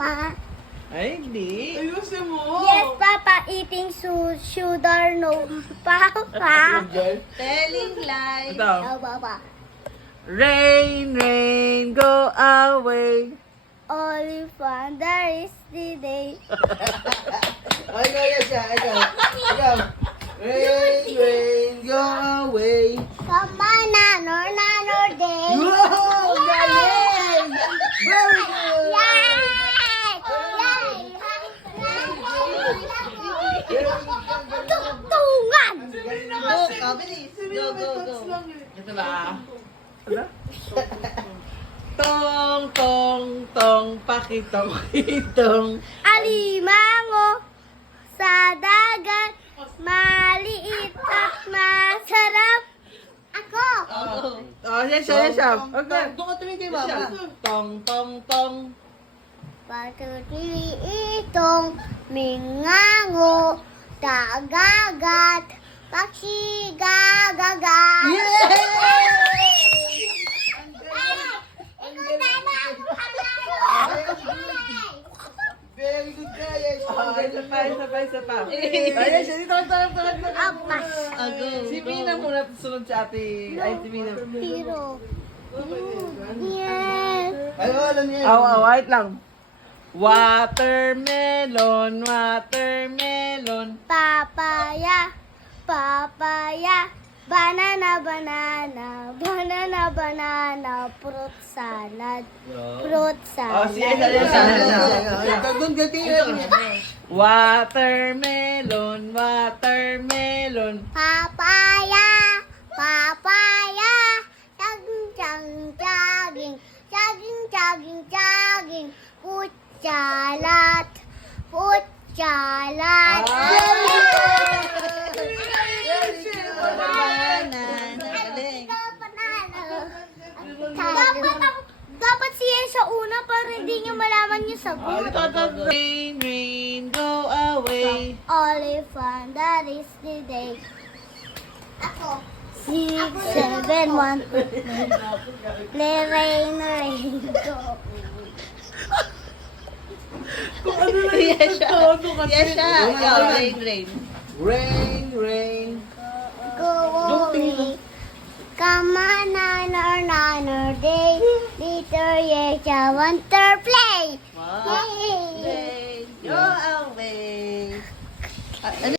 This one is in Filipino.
Mama. Ay, hindi. Ayusin mo. Yes, Papa. Eating sugar, no. Papa. Telling lies. Ito. Oh, Papa. Rain, rain, go away. Only fun there is the day. Ay, kaya siya. Ikaw. Ikaw. Rain, rain, go away. Come on, nanor day. Wow! Galing! Very good! Yay! Tugtungan! Go, bilis. Go, go, go. Ito ba? Ano? Tong, tong, tong, pakitong, kitong. Alimango sa dagat, maliit at masarap. Ako! Oh, yan siya, yan siya. Okay. Doon ka tuloy kay Yan siya. Mama. Tong, tong, tong. Patuloy itong mingango, dagagat, paksigagagat. Very good guys. Oh, isa pa, isa pa, isa pa. Ayan siya, dito, dito. Apas. Go. Si Mina muna sunod sa ate. Ay, si Mina. Tiro. Yes. Ay, wala niya. Wait lang. Watermelon, watermelon. Papaya, papaya, banana, banana, banana, banana, fruit salad, fruit Oh, salad. siya, siya. Doon, gating. Watermelon, watermelon. Papaya, papaya, jogging, jogging, jogging, jogging, jogging, jogging, fruit salad, fruit salad. Dapat siya sa una para hindi niyo malaman yung sagot. Rain, rain, go away. Only fun that is the day. Ako. 6, 7, 1, 2, rain, rain, go. Yes, siya. Yes, siya. Ikaw, rain, rain. Rain, rain.